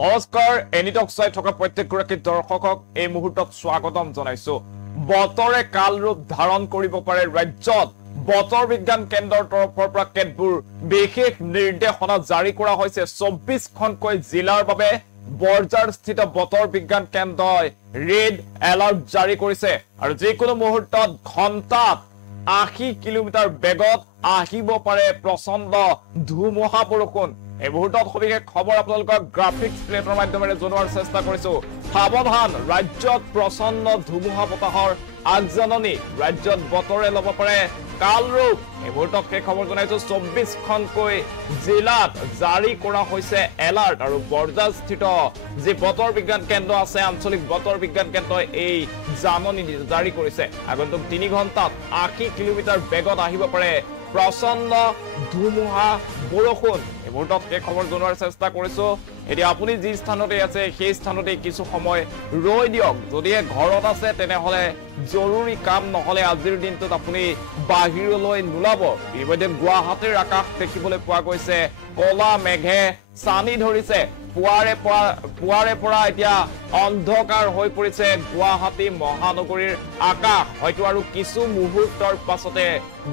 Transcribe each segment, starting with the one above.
নমস্কাৰ এনিটক চাই থকা প্ৰত্যেকগৰাকী দৰ্শকক এই মুহূৰ্তত স্বাগতম জনাইছো বতৰে কাল ৰূপ ধাৰণ কৰিব পাৰে ৰাজ্যত বতৰ বিজ্ঞান কেন্দ্ৰৰ তৰফৰ পৰা কেতবোৰ বিশেষ নিৰ্দেশনা জাৰি কৰা হৈছে 24খনকৈ জিলাৰ বাবে বৰজাৰস্থিত বতৰ বিজ্ঞান কেন্দ্ৰই ৰেড এলাৰ্ট জাৰি কৰিছে আৰু যিকোনো মুহূৰ্তত ঘণ্টাত 80 কিলোমিটাৰ বেগত আহিব পাৰে প্ৰচণ্ড ধুমুহা বৰষুণ এই মুহূৰ্তত সবিশেষ খবৰ আপোনালোকক গ্ৰাফিক্স প্লেটৰ মাধ্যমেৰে জনোৱাৰ চেষ্টা কৰিছো সাৱধান ৰাজ্যত প্ৰচণ্ড ধুমুহা বতাহৰ আগজাননী ৰাজ্যত বতৰে ল'ব পাৰে কাল ৰূপ এই মুহূৰ্তত সেই খবৰ জনাইছো 24খনকৈ জিলাত জাৰি কৰা হৈছে এলাৰ্ট আৰু বৰজাৰস্থিত যি বতৰ বিজ্ঞান কেন্দ্ৰ আছে আঞ্চলিক বতৰ বিজ্ঞান কেন্দ্ৰই এই জাননী জাৰি কৰিছে আগন্তুক 3 ঘণ্টাত 80 কিলোমিটাৰ বেগত আহিব পাৰে প্ৰচণ্ড ধুমুহা বৰষুণ এই মুহূৰ্তত সেই খবৰ জনোৱাৰ চেষ্টা কৰিছো এতিয়া আপুনি যি স্থানতে আছে সেই স্থানতে কিছু সময় ৰৈ দিয়ক যদি ঘৰত আছে তেনেহলে জৰুৰী কাম নহলে আজিৰ দিনটোত আপুনি বাহিৰলৈ নোলাব ইতিমধ্যে গুৱাহাটীৰ আকাশ দেখিবলৈ পোৱা গৈছে কলা মেঘে চানি ধৰিছে পুৱাৰে পৰা এতিয়া অন্ধকাৰ হৈ পৰিছে গুৱাহাটী মহানগৰীৰ আকাশ হয়তো আৰু কিছু মুহূৰ্তৰ পাছতে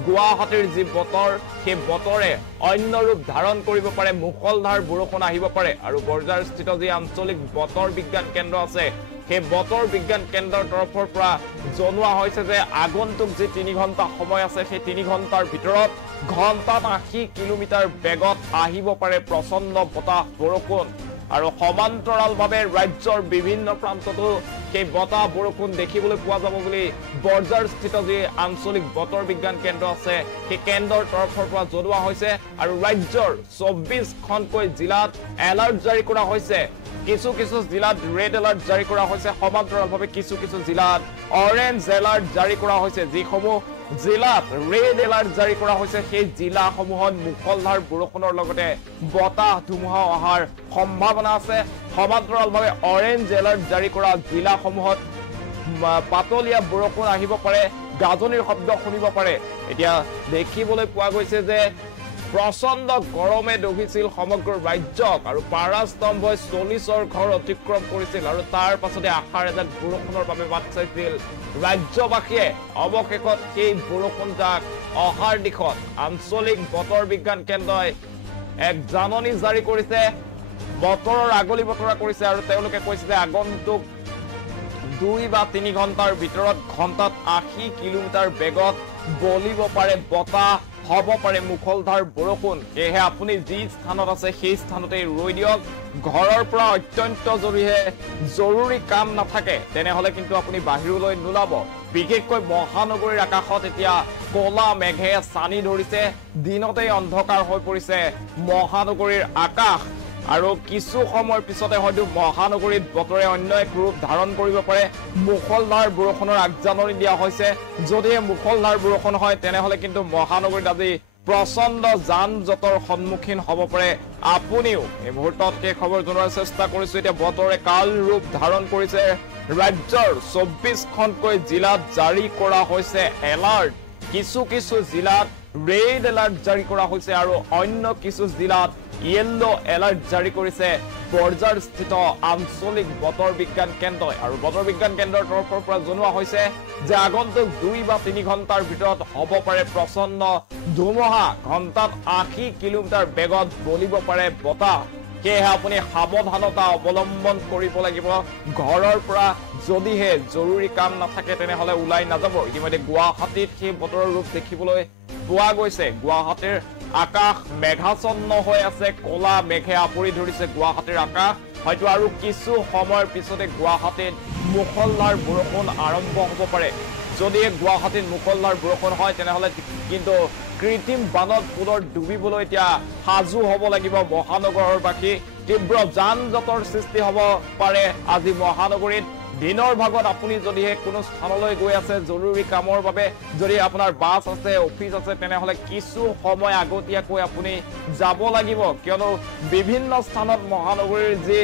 গুৱাহাটীৰ যি বতৰ সেই বতৰে অন্য ৰূপ ধাৰণ কৰিব পাৰে মুখলধাৰ বৰষুণ আহিব পাৰে আৰু বৰজাৰস্থিত যি আঞ্চলিক বতৰ বিজ্ঞান কেন্দ্ৰ আছে সেই বতৰ বিজ্ঞান কেন্দ্ৰৰ তৰফৰ পৰা জনোৱা হৈছে যে আগন্তুক যি 3 ঘণ্টা সময় আছে সেই 3 ঘণ্টাৰ ভিতৰত ঘণ্টাত 80 কিলোমিটাৰ বেগত আহিব পাৰে প্ৰচণ্ড বতাহ বৰষুণ আৰু সমান্তৰালভাৱে ৰাজ্যৰ বিভিন্ন প্ৰান্ততো সেই বতাহ বৰষুণ দেখিবলৈ পোৱা যাব বুলি বৰজাৰস্থিত যি আঞ্চলিক বতৰ বিজ্ঞান কেন্দ্ৰ আছে সেই কেন্দ্ৰৰ তৰফৰ পৰা জনোৱা হৈছে আৰু ৰাজ্যৰ 24খনকৈ জিলাত এলাৰ্ট জাৰি কৰা হৈছে কিছু জিলাত ৰেড এলাৰ্ট জাৰি কৰা হৈছে সমান্তৰালভাৱে কিছু জিলাত অৰেঞ্জ এলাৰ্ট জাৰি কৰা হৈছে যিসমূহ জিলাত ৰেড এলাৰ্ট জাৰি কৰা হৈছে সেই জিলাসমূহত মুখলধাৰ বৰষুণৰ লগতে বতাহ ধুমুহা অহাৰ সম্ভাৱনা আছে সমান্তৰালভাৱে অৰেঞ্জ এলাৰ্ট জাৰি কৰা জিলাসমূহত পাতলীয়া বৰষুণ আহিব পাৰে গাজনিৰ শব্দ শুনিব পাৰে এতিয়া দেখিবলৈ পোৱা গৈছে যে প্ৰচণ্ড গৰমে দহিছিল সমগ্ৰ ৰাজ্যক আৰু পাৰাস্তম্ভই 40ৰ ঘৰ অতিক্ৰম কৰিছিল আৰু তাৰ পাছতে আশাৰ এজাক বৰষুণৰ বাবে বাট চাইছিল ৰাজ্যবাসীয়ে অৱশেষত সেই বৰষুণ যাক অহাৰ দিশত আঞ্চলিক বতৰ বিজ্ঞান কেন্দ্ৰই এক জাননী জাৰি কৰিছে বতৰৰ আগলি বতৰা কৰিছে আৰু তেওঁলোকে কৈছে যে আগন্তুক 2 বা 3 ঘণ্টাৰ ভিতৰত ঘণ্টাত 80 কিলোমিটাৰ বেগত বলিব পাৰে বতাহ হ'ব পাৰে মুখলধাৰ বৰষুণ এহে আপুনি যি স্থানত আছে সেই স্থানতে ৰৈ দিয়ক ঘৰৰ পৰা অত্যন্ত জৰুৰী কাম নাথাকে তেনেহলে কিন্তু আপুনি বাহিৰলৈ নোলাব বিশেষকৈ মহানগৰীৰ আকাশত এতিয়া কলা মেঘে চানি ধৰিছে দিনতে অন্ধকাৰ হৈ পৰিছে মহানগৰীৰ আকাশ আৰু কিছু সময়ৰ পিছতে হয়তো মহানগৰীত বতৰে অন্য এক ৰূপ ধাৰণ কৰিব পাৰে মুখলধাৰ বৰষুণৰ আগজাননী দিয়া হৈছে যদি মুখলধাৰ বৰষুণ হয় তেনেহলে কিন্তু মহানগৰীত আজি প্ৰচণ্ড যান জঁটৰ সন্মুখীন হ'ব পাৰে আপুনিও এই মুহূৰ্তত সেই খবৰ জনোৱাৰ চেষ্টা কৰিছো এতিয়া বতৰে কাল ৰূপ ধাৰণ কৰিছে ৰাজ্যৰ 24খনকৈ জিলাত জাৰি কৰা হৈছে এলাৰ্ট কিছু জিলাত ৰেড এলাৰ্ট জাৰি কৰা হৈছে আৰু অন্য কিছু জিলাত ইয়েলো এলাৰ্ট জাৰি কৰিছে বৰজাৰস্থিত আঞ্চলিক বতৰ বিজ্ঞান কেন্দ্ৰই আৰু বতৰ বিজ্ঞান কেন্দ্ৰৰ তৰফৰ পৰা জনোৱা হৈছে যে আগন্তুক 2 বা 3 ঘণ্টাৰ ভিতৰত হ'ব পাৰে প্ৰচণ্ড ধুমুহা ঘণ্টাত 80 কিলোমিটাৰ বেগত বলিব পাৰে বতাহ সেয়েহে আপুনি সাৱধানতা অৱলম্বন কৰিব লাগিব ঘৰৰ পৰা যদিহে জৰুৰী কাম নাথাকে তেনেহলে ওলাই নাযাব ইতিমধ্যে গুৱাহাটীত সেই বতৰৰ ৰূপ দেখিবলৈ পোৱা গৈছে গুৱাহাটীৰ আকাশ মেঘাচ্ছন্ন হৈ আছে কলা মেঘে আৱৰি ধৰিছে গুৱাহাটীৰ আকাশ হয়তো আৰু কিছু সময়ৰ পিছতে গুৱাহাটীত মুখলধাৰ বৰষুণ আৰম্ভ হ'ব পাৰে যদি গুৱাহাটীত মুখলধাৰ বৰষুণ হয় তেনেহলে কিন্তু কৃত্ৰিম বানত পুনৰ ডুবিবলৈ এতিয়া সাজু হ'ব লাগিব মহানগৰবাসী তীব্ৰ যান জঁটৰ সৃষ্টি হ'ব পাৰে আজি মহানগৰীত দিনৰ ভাগত আপুনি যদিহে কোনো স্থানলৈ গৈ আছে জৰুৰী কামৰ বাবে যদি আপোনাৰ বাছ আছে অফিচ আছে তেনেহলে কিছু সময় আগতীয়াকৈ আপুনি যাব লাগিব কিয়নো বিভিন্ন স্থানত মহানগৰীৰ যি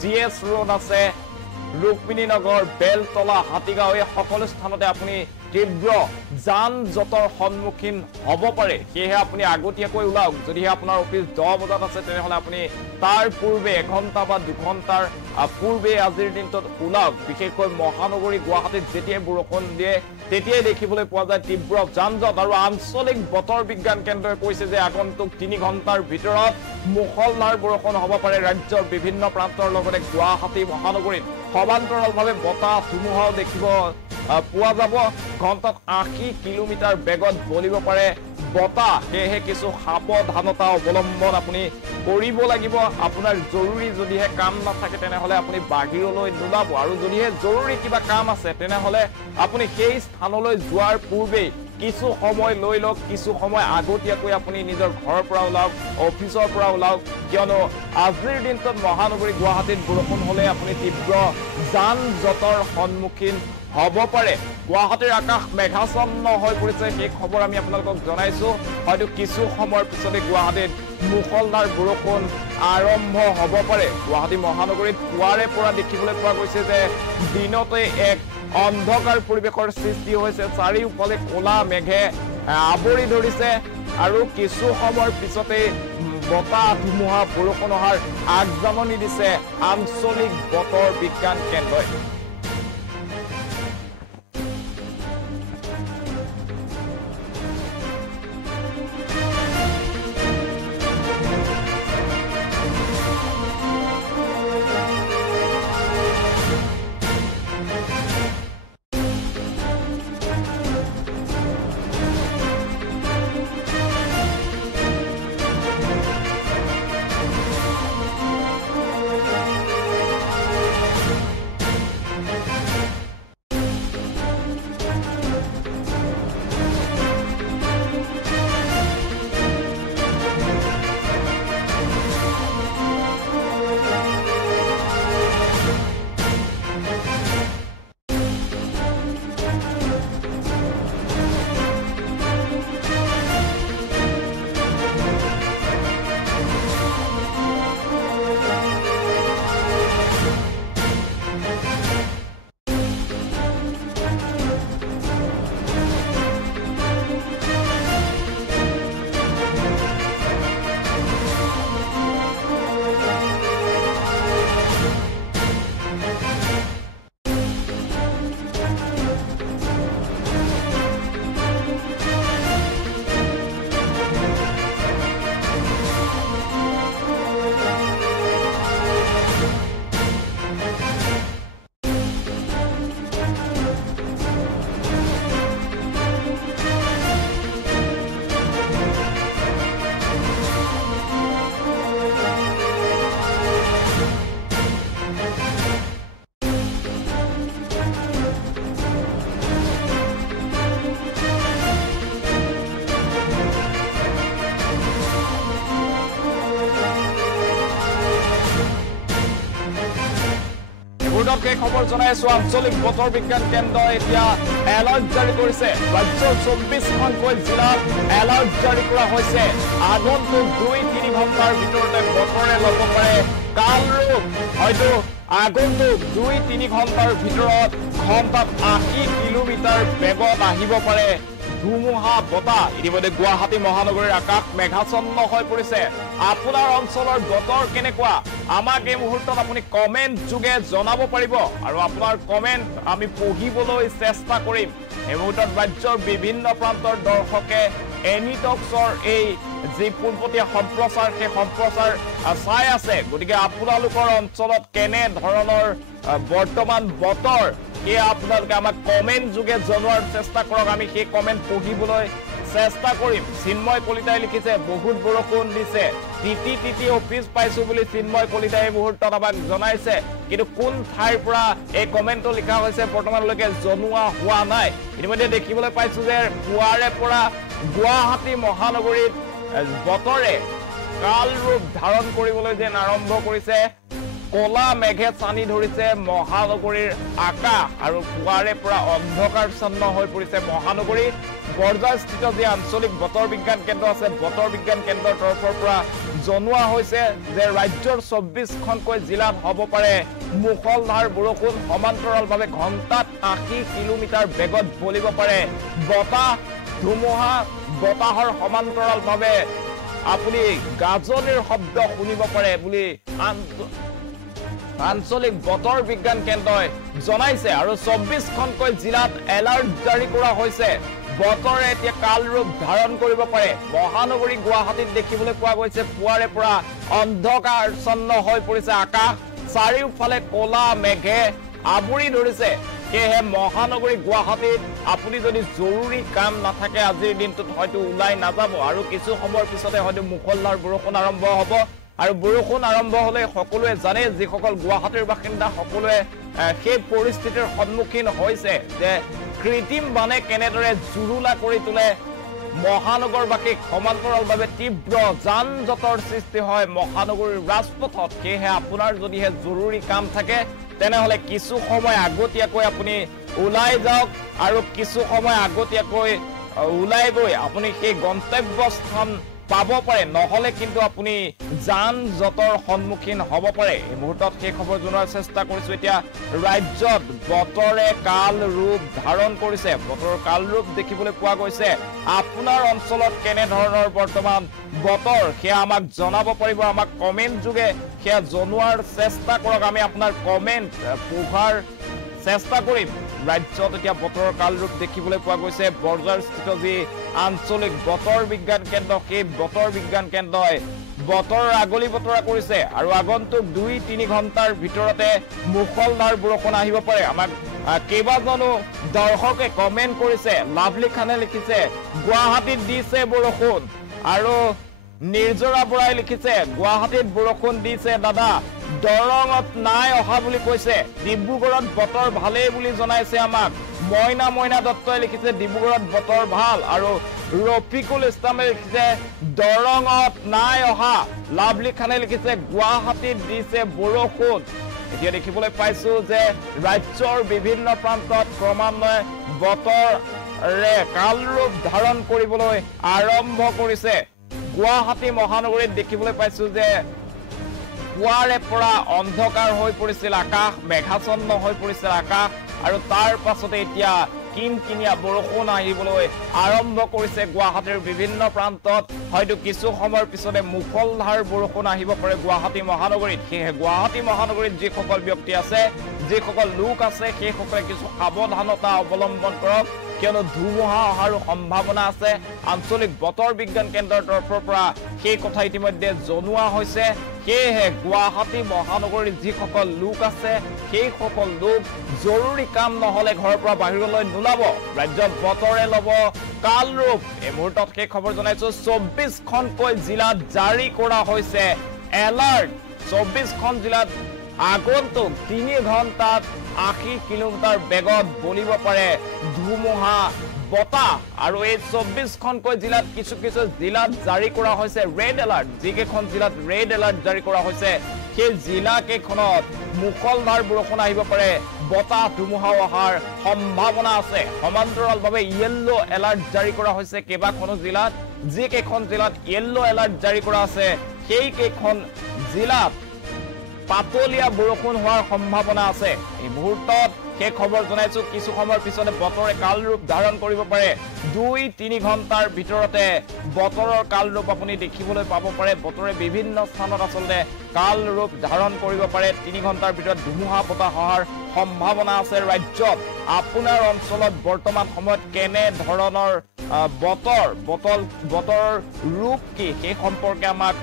জিএছ ৰোড আছে रुक्मिणी नगर बेलतला हातीगाँव এই সকলো স্থানতে আপুনি তীব্ৰ যান জঁটৰ সন্মুখীন হ'ব পাৰে সেয়ে আপুনি আগতীয়াকৈ ওলাওক যদি আপোনাৰ অফিস 10 বজাত আছে তেনেহলে আপুনি তাৰ পূৰ্বে এঘণ্টা বা দুঘণ্টাৰ পূৰ্বে আজিৰ দিনটোত ওলাওক বিশেষকৈ মহানগৰী গুৱাহাটীত যেতিয়াই বৰষুণ দিয়ে তেতিয়াই দেখিবলৈ পোৱা যায় তীব্ৰ যান-জঁট আৰু আঞ্চলিক বতৰ বিজ্ঞান কেন্দ্ৰই কৈছে যে আগন্তুক 3 ঘণ্টাৰ ভিতৰত মুখলধাৰ বৰষুণ হ'ব পাৰে ৰাজ্যৰ বিভিন্ন প্ৰান্তৰ লগতে গুৱাহাটী মহানগৰীত সমান্তৰালভাৱে বতাহ ধুমুহাও দেখিব পোৱা যাব ঘণ্টাত 80 কিলোমিটাৰ বেগত বলিব পাৰে বতাহ সেয়েহে কিছু সাৱধানতা অৱলম্বন আপুনি কৰিব লাগিব আপোনাৰ জৰুৰী যদিহে কাম নাথাকে তেনেহলে আপুনি বাহিৰলৈ নোলাব আৰু যদিহে জৰুৰী কিবা কাম আছে তেনেহলে আপুনি সেই স্থানলৈ যোৱাৰ পূৰ্বে কিছু সময় লৈ লওক কিছু সময় আগতীয়াকৈ আপুনি নিজৰ ঘৰৰ পৰা ওলাওক অফিচৰ পৰা ওলাওক কিয়নো আজিৰ দিনটোত মহানগৰী গুৱাহাটীত বৰষুণ হলে আপুনি তীব্ৰ যান-জঁটৰ সন্মুখীন হ'ব পাৰে গুৱাহাটীৰ আকাশ মেঘাচ্ছন্ন হৈ পৰিছে সেই খবৰ আমি আপোনালোকক জনাইছো হয়তো কিছু সময়ৰ পিছতে গুৱাহাটীত মুখলধাৰ বৰষুণ আৰম্ভ হ'ব পাৰে গুৱাহাটী মহানগৰীত পুৱাৰে পৰা দেখিবলৈ পোৱা গৈছে যে দিনতে এক অন্ধকাৰ পৰিৱেশৰ সৃষ্টি হৈছে চাৰিওফালে ক'লা মেঘে আৱৰি ধৰিছে আৰু কিছু সময়ৰ পিছতে বতাহ ধুমুহা বৰষুণ অহাৰ আগজাননী দিছে আঞ্চলিক বতৰ বিজ্ঞান কেন্দ্ৰই খবৰ জনাইছো আঞ্চলিক বতৰ বিজ্ঞান কেন্দ্ৰই এতিয়া এলাৰ্ট জাৰি কৰিছে ৰাজ্যৰ 24খনকৈ জিলাত এলাৰ্ট জাৰি কৰা হৈছে আগন্তুক 2-3 ঘণ্টাৰ ভিতৰতে বতৰে ল'ব পাৰে কাল ৰূপ হয়তো আগন্তুক 2-3 ঘণ্টাৰ ভিতৰত ঘণ্টাত 80 কিলোমিটাৰ বেগত আহিব পাৰে ধুমুহা বতাহ ইতিমধ্যে গুৱাহাটী মহানগৰীৰ আকাশ মেঘাচ্ছন্ন হৈ পৰিছে আপোনাৰ অঞ্চলৰ বতৰ কেনেকুৱা আমাক এই মুহূৰ্তত আপুনি কমেন্ট যোগে জনাব পাৰিব আৰু আপোনাৰ কমেন্ট আমি পঢ়িবলৈ চেষ্টা কৰিম এই মুহূৰ্তত ৰাজ্যৰ বিভিন্ন প্ৰান্তৰ দৰ্শকে এনি টক্সৰ এই যি পোনপটীয়া সম্প্ৰচাৰ সেই সম্প্ৰচাৰ চাই আছে গতিকে আপোনালোকৰ অঞ্চলত কেনে ধৰণৰ বৰ্তমান বতৰ এই আপোনালোকে আমাক কমেন্ট যোগে জনোৱাৰ চেষ্টা কৰক আমি সেই কমেন্ট পঢ়িবলৈ চেষ্টা কৰিম চিন্ময় কলিতাই লিখিছে বহুত বৰষুণ দিছে টিটি অফিচ পাইছো বুলি চিন্ময় কলিতাই এই মুহূৰ্তত আমাক জনাইছে কিন্তু কোন ঠাইৰ পৰা এই কমেন্টটো লিখা হৈছে বৰ্তমানলৈকে জনোৱা হোৱা নাই ইতিমধ্যে দেখিবলৈ পাইছো যে পুৱাৰে পৰা গুৱাহাটী মহানগৰীত বতৰে কাল ৰূপ ধাৰণ কৰিবলৈ যেন আৰম্ভ কৰিছে ক'লা মেঘে চানি ধৰিছে মহানগৰীৰ আকাশ আৰু পুৱাৰে পৰা অন্ধকাৰচ্ছন্ন হৈ পৰিছে মহানগৰী বৰজাস্থিত যি আঞ্চলিক বতৰ বিজ্ঞান কেন্দ্ৰ আছে বতৰ বিজ্ঞান কেন্দ্ৰৰ তৰফৰ পৰা জনোৱা হৈছে যে ৰাজ্যৰ 24খনকৈ জিলাত হ'ব পাৰে মুখলধাৰ বৰষুণ সমান্তৰালভাৱে ঘণ্টাত 80 কিলোমিটাৰ বেগত বলিব পাৰে বতাহ ধুমুহা বতাহৰ সমান্তৰালভাৱে আপুনি গাজনিৰ শব্দ শুনিব পাৰে বুলি আঞ্চলিক বতৰ বিজ্ঞান কেন্দ্ৰই জনাইছে আৰু 24খনকৈ জিলাত এলাৰ্ট জাৰি কৰা হৈছে বতৰে এতিয়া কাল ৰূপ ধাৰণ কৰিব পাৰে মহানগৰী গুৱাহাটীত দেখিবলৈ পোৱা গৈছে পুৱাৰে পৰা অন্ধকাৰচ্ছন্ন হৈ পৰিছে আকাশ চাৰিওফালে কলা মেঘে আবৰি ধৰিছে সেয়েহে মহানগৰী গুৱাহাটীত আপুনি যদি জৰুৰী কাম নাথাকে আজিৰ দিনটোত হয়তো ওলাই নাযাব আৰু কিছু সময়ৰ পিছতে হয়তো মুখলধাৰ বৰষুণ আৰম্ভ হ'ব আৰু বৰষুণ আৰম্ভ হলে সকলোৱে জানে যিসকল গুৱাহাটীৰ বাসিন্দা সকলোৱে সেই পৰিস্থিতিৰ সন্মুখীন হৈছে যে কৃত্ৰিম বানে কেনেদৰে জুৰুলা কৰি তোলে মহানগৰবাসীক সমান্তৰালভাৱে তীব্ৰ যান জঁটৰ সৃষ্টি হয় মহানগৰীৰ ৰাজপথত সেয়েহে আপোনাৰ যদিহে জৰুৰী কাম থাকে তেনেহলে কিছু সময় আগতীয়াকৈ আপুনি ওলাই যাওক আৰু কিছু সময় আগতীয়াকৈ ওলাই গৈ আপুনি সেই গন্তব্যস্থান পাব পাৰে নহলে কিন্তু আপুনি যান জঁটৰ সন্মুখীন হ'ব পাৰে এই মুহূৰ্তত সেই খবৰ জনোৱাৰ চেষ্টা কৰিছো এতিয়া ৰাজ্যত বতৰে কাল ৰূপ ধাৰণ কৰিছে বতৰৰ কাল ৰূপ দেখিবলৈ পোৱা গৈছে আপোনাৰ অঞ্চলত কেনে ধৰণৰ বৰ্তমান বতৰ সেয়া আমাক জনাব পাৰিব আমাক কমেন্ট যোগে সেয়া জনোৱাৰ চেষ্টা কৰক আমি আপোনাৰ কমেন্ট পঢ়াৰ চেষ্টা কৰিম ৰাজ্যত এতিয়া বতৰৰ কাল ৰূপ দেখিবলৈ পোৱা গৈছে বৰজাৰস্থিত যি আঞ্চলিক বতৰ বিজ্ঞান কেন্দ্ৰ সেই বতৰ বিজ্ঞান কেন্দ্ৰই বতৰ আগলি বতৰা কৰিছে আৰু আগন্তুক 2-3 ঘণ্টাৰ ভিতৰতে মুখলধাৰ বৰষুণ আহিব পাৰে আমাক কেইবাজনো দৰ্শকে কমেন্ট কৰিছে লাভলি খানে লিখিছে গুৱাহাটীত দিছে বৰষুণ আৰু নিৰ্জৰা বৰাই লিখিছে গুৱাহাটীত বৰষুণ দিছে দাদা দৰঙত নাই অহা বুলি কৈছে ডিব্ৰুগড়ত বতৰ ভালেই বুলি জনাইছে আমাক মইনা দত্তই লিখিছে ডিব্ৰুগড়ত বতৰ ভাল আৰু ৰফিকুল ইছলামে লিখিছে দৰঙত নাই অহা লাভলি খানে লিখিছে গুৱাহাটীত দিছে বৰষুণ এতিয়া দেখিবলৈ পাইছো যে ৰাজ্যৰ বিভিন্ন প্ৰান্তত ক্ৰমান্বয়ে বতৰে কাল ৰূপ ধাৰণ কৰিবলৈ আৰম্ভ কৰিছে গুৱাহাটী মহানগৰীত দেখিবলৈ পাইছো যে পুৱাৰে পৰা অন্ধকাৰ হৈ পৰিছিল আকাশ মেঘাচ্ছন্ন হৈ পৰিছিল আকাশ আৰু তাৰ পাছতে এতিয়া কিনকিনিয়া বৰষুণ আহিবলৈ আৰম্ভ কৰিছে গুৱাহাটীৰ বিভিন্ন প্ৰান্তত হয়তো কিছু সময়ৰ পিছতে মুখলধাৰ বৰষুণ আহিব পাৰে গুৱাহাটী মহানগৰীত সেয়েহে গুৱাহাটী মহানগৰীত যিসকল ব্যক্তি আছে যিসকল লোক আছে সেইসকলে কিছু সাৱধানতা অৱলম্বন কৰক কিয়নো ধুমুহা অহাৰ সম্ভাৱনা আছে আঞ্চলিক বতৰ বিজ্ঞান কেন্দ্ৰৰ তৰফৰ পৰা সেই কথা ইতিমধ্যে জনোৱা হৈছে সেয়েহে গুৱাহাটী মহানগৰীৰ যিসকল লোক আছে সেইসকল লোক জৰুৰী কাম নহলে ঘৰৰ পৰা বাহিৰলৈ নোলাব ৰাজ্যত বতৰে ল'ব কাল ৰূপ এই মুহূৰ্তত সেই খবৰ জনাইছো 24খনকৈ জিলাত জাৰি কৰা হৈছে এলাৰ্ট 24খন জিলাত আগন্তুক 3 ঘণ্টাত 80 কিলোমিটাৰ বেগত বলিব পাৰে ধুমুহা বতাহ আৰু এই 24খনকৈ জিলাত কিছু জিলাত জাৰি কৰা হৈছে ৰেড এলাৰ্ট যিকেইখন জিলাত ৰেড এলাৰ্ট জাৰি কৰা হৈছে সেই জিলা কেইখনত মুখলধাৰ বৰষুণ আহিব পাৰে বতাহ ধুমুহা অহাৰ সম্ভাৱনা আছে সমান্তৰালভাৱে ইয়েলো এলাৰ্ট জাৰি কৰা হৈছে কেইবাখনো জিলাত যিকেইখন জিলাত ইয়েলো এলাৰ্ট জাৰি কৰা আছে সেই কেইখন জিলাত পাতলীয়া বৰষুণ হোৱাৰ সম্ভাৱনা আছে এই মুহূৰ্তত সেই খবৰ জনাইছো কিছু সময়ৰ পিছতে বতৰে কাল ৰূপ ধাৰণ কৰিব পাৰে 2-3 ঘণ্টাৰ ভিতৰতে বতৰৰ কাল ৰূপ আপুনি দেখিবলৈ পাব পাৰে বতৰে বিভিন্ন স্থানত আচলতে কাল ৰূপ ধাৰণ কৰিব পাৰে 3 ঘণ্টাৰ ভিতৰত ধুমুহা বতাহ অহাৰ সম্ভাৱনা আছে ৰাজ্যত আপোনাৰ অঞ্চলত বৰ্তমান সময়ত কেনে ধৰণৰ বতৰৰ ৰূপ কি সেই সম্পৰ্কে আমাক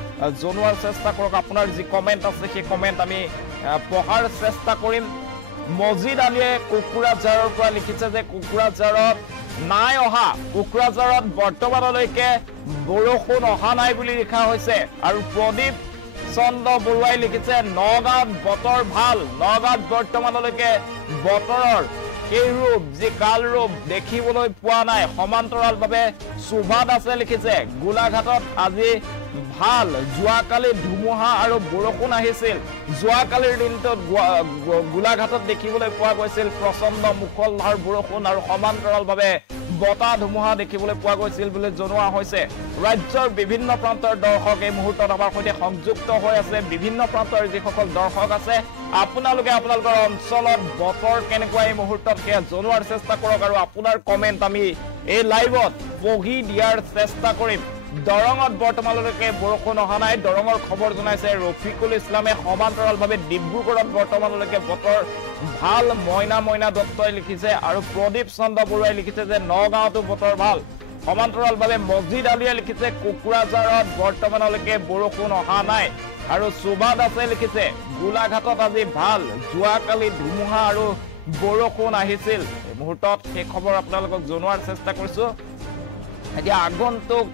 জনোৱাৰ চেষ্টা কৰক আপোনাৰ যি কমেন্ট আছে সেই কমেন্ট আমি পঢ়াৰ চেষ্টা কৰিম মজিদ আলীয়ে কুকুৰাঝাৰৰ পৰা লিখিছে যে কুকুৰাঝাৰত নাই অহা কুকুৰাঝাৰত বৰ্তমানলৈকে বৰষুণ অহা নাই বুলি লিখা হৈছে আৰু প্ৰদীপ চন্দ্ৰ বৰুৱাই লিখিছে নগাঁৱত বতৰ ভাল নগাঁৱত বৰ্তমানলৈকে বতৰৰ সেই ৰূপ যি কাল ৰূপ দেখিবলৈ পোৱা নাই সমান্তৰালভাৱে সুভাত আছে লিখিছে গোলাঘাটত আজি ভাল যোৱাকালি ধুমুহা আৰু বৰষুণ আহিছিল যোৱাকালিৰ দিনটোত গোলাঘাটত দেখিবলৈ পোৱা গৈছিল প্ৰচণ্ড মুখলধাৰ বৰষুণ আৰু সমান্তৰালভাৱে বতাহ ধুমুহা দেখিবলৈ পোৱা গৈছিল বুলি জনোৱা হৈছে ৰাজ্যৰ বিভিন্ন প্ৰান্তৰ দৰ্শক এই মুহূৰ্তত আমাৰ সৈতে সংযুক্ত হৈ আছে বিভিন্ন প্ৰান্তৰ যিসকল দৰ্শক আছে আপোনালোকে আপোনালোকৰ অঞ্চলত বতৰ কেনেকুৱা এই মুহূৰ্তত সেয়া জনোৱাৰ চেষ্টা কৰক আৰু আপোনাৰ কমেন্ট আমি এই লাইভত পঢ়ি দিয়াৰ চেষ্টা কৰিম দৰঙত বৰ্তমানলৈকে বৰষুণ অহা নাই দৰঙৰ খবৰ জনাইছে ৰফিকুল ইছলামে সমান্তৰালভাৱে ডিব্ৰুগড়ত বৰ্তমানলৈকে বতৰ ভাল মইনা দত্তই লিখিছে আৰু প্ৰদীপ চন্দ্ৰ বৰুৱাই লিখিছে যে নগাঁৱতো বতৰ ভাল সমান্তৰালভাৱে মজিদ আলীয়ে লিখিছে কুকুৰাঝাৰত বৰ্তমানলৈকে বৰষুণ অহা নাই আৰু সুবা দাসে লিখিছে গোলাঘাটত আজি ভাল যোৱাকালি ধুমুহা আৰু বৰষুণ আহিছিল এই মুহূৰ্তত সেই খবৰ আপোনালোকক জনোৱাৰ চেষ্টা কৰিছো এতিয়া আগন্তুক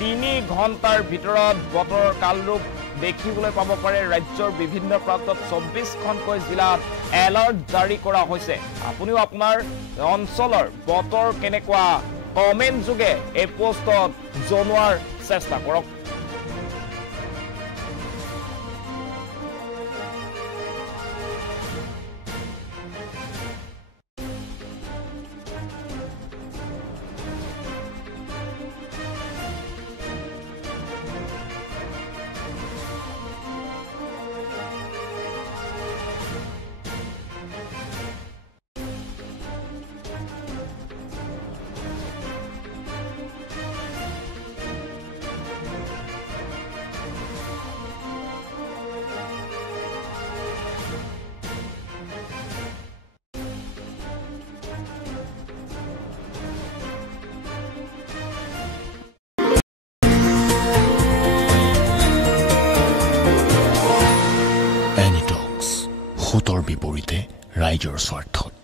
3 ঘণ্টাৰ ভিতৰত বতৰৰ কালৰূপ দেখিবলৈ পাব পাৰে ৰাজ্যৰ বিভিন্ন প্ৰান্তত 24খনকৈ জিলাত এলাৰ্ট জাৰি কৰা হৈছে আপুনিও আপোনাৰ অঞ্চলৰ বতৰ কেনেকুৱা কমেন্ট যোগে এই পোষ্টত জনোৱাৰ চেষ্টা কৰক ভোটৰ বিপৰীতে ৰাইজৰ স্বাৰ্থত